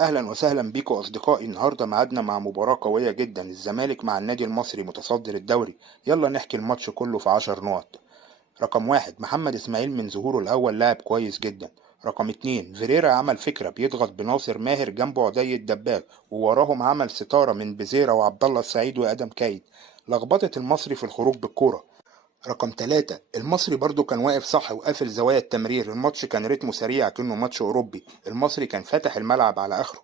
اهلا وسهلا بيكم اصدقائي. النهارده ميعادنا مع مباراة قوية جدا، الزمالك مع النادي المصري متصدر الدوري. يلا نحكي الماتش كله في 10 نقط. رقم واحد، محمد اسماعيل من ظهوره الاول لاعب كويس جدا. رقم اتنين، فيريرا عمل فكرة بيضغط بناصر ماهر جنبه عدي الدباغ، ووراهم عمل ستارة من بزيرة وعبد الله السعيد وادم كايد، لخبطت المصري في الخروج بالكرة. رقم تلاتة، المصري برضو كان واقف صح وقافل زوايا التمرير، الماتش كان رتمه سريع كأنه ماتش أوروبي، المصري كان فاتح الملعب على آخره.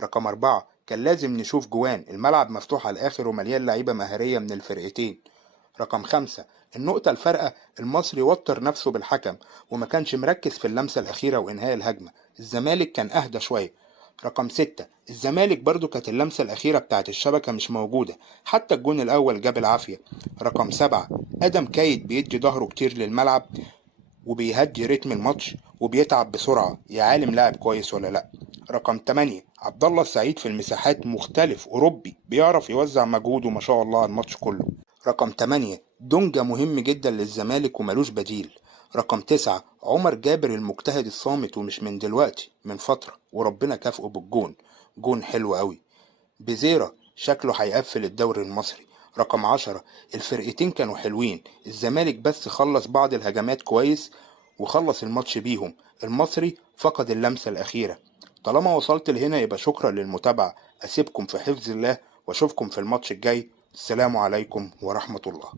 رقم أربعة، كان لازم نشوف جوان، الملعب مفتوح على الآخر ومليان لعيبة مهارية من الفرقتين. رقم خمسة، النقطة الفارقة، المصري وتر نفسه بالحكم وما كانش مركز في اللمسة الأخيرة وإنهاء الهجمة، الزمالك كان أهدى شوية. رقم ستة، الزمالك برضو كانت اللمسة الأخيرة بتاعت الشبكة مش موجودة، حتى الجون الأول جاب العافية. رقم سبعة، ادم كايد بيدي ظهره كتير للملعب وبيهدي رتم الماتش وبيتعب بسرعه، يا عالم لاعب كويس ولا لا. رقم 8، عبد الله السعيد في المساحات مختلف اوروبي، بيعرف يوزع مجهوده ما شاء الله على الماتش كله. رقم 8، دونجا مهم جدا للزمالك وملوش بديل. رقم 9، عمر جابر المجتهد الصامت ومش من دلوقتي، من فترة وربنا كافئه بالجون، جون حلو قوي. بزيرة شكله هيقفل الدوري المصري. رقم 10، الفرقتين كانوا حلوين، الزمالك بس خلص بعض الهجمات كويس وخلص الماتش بيهم، المصري فقد اللمسة الأخيرة. طالما وصلت لهنا يبقى شكرا للمتابعة، أسيبكم في حفظ الله وأشوفكم في الماتش الجاي. السلام عليكم ورحمة الله.